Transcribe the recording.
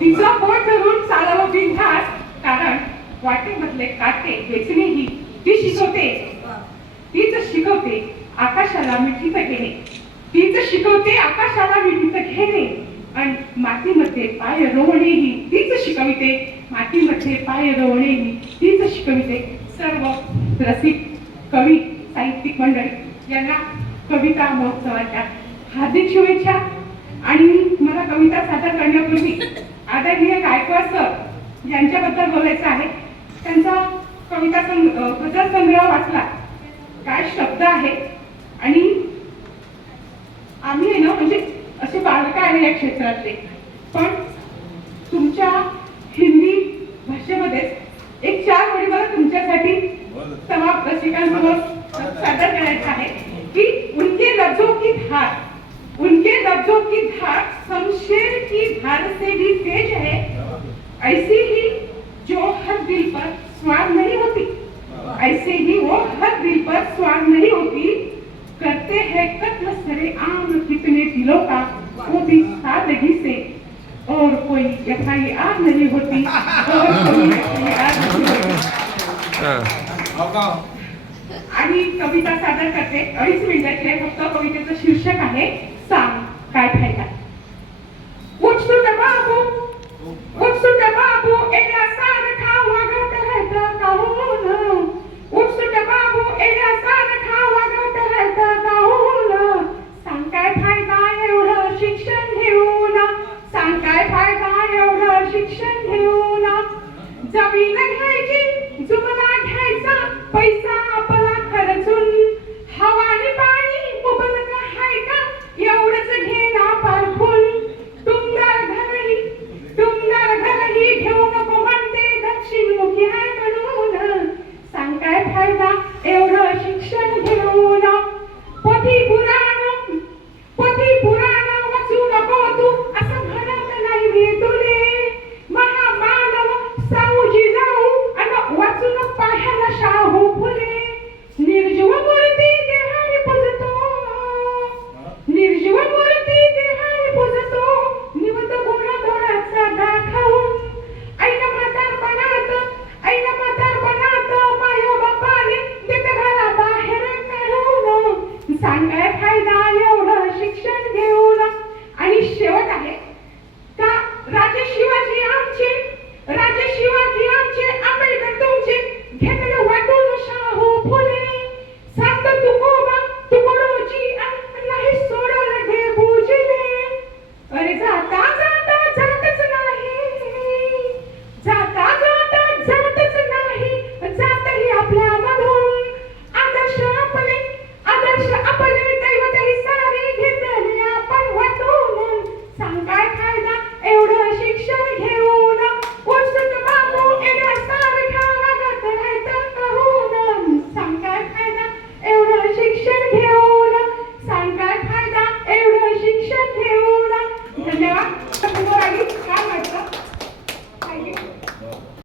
तिचा पोट धरून चालावं बिनधास्त, कारण वाटेमधले काटे वेचणेही ती शिकवते. तीच शिकवते आकाशाला मिठीत घेणे, तीच शिकवते आकाशाला मिठीत घेणे, आणि मातीमध्ये पाय रोवणेही तीच शिकविते, मातीमध्ये पाय रोवणेही तीच शिकविते. सर्व रसिक कवी साहित्यिक मंडळी यांना कविता महोत्सवाच्या हार्दिक शुभेच्छा. आणि मला कविता सादर करण्यापूर्वी आदरणीय गायकवाड सर यांच्याबद्दल बोलायचं आहे. त्यांचा कविता गजल संग्रह वाचला, काय शब्द आहे. आणि आम्ही आहे ना, म्हणजे असे बालका आहे या क्षेत्रातले, पण तुमच्या हिंदी भाषेमध्ये एक 4 ओळी मला तुमच्यासाठी तमाम रसिकांसमोर सादर करायचं आहे की उनके लफ्जों की धार, उनके लफ्जों की धार शमशेर की धार से भी तेज है, ऐसी ही जो हर दिल पर स्वार नहीं होती, ऐसे ही वो हर दिल पर स्वार नहीं होती, करते हैं कत्ल सरेआम कितने दिलों का, वो भी सादगी से, और कोई FIR नहीं होती, और कोई FIR नहीं होती. आणि कविता सादर करते 2.5 मिनिटाची आहे. फक्त कवितेचं शीर्षक आहे सांग काय फायदा. उठसूट बाबू, उठसूट बाबू एका सारखा वागत राहता काहून, उठसूट बाबू एका सारखा वागत राहता काहून, सांग काय फायदा एवढं शिक्षण घेऊन, सांग काय फायदा एवढं शिक्षण घेऊन, जमीन घ्यायची जुमला घ्यायचा पैसा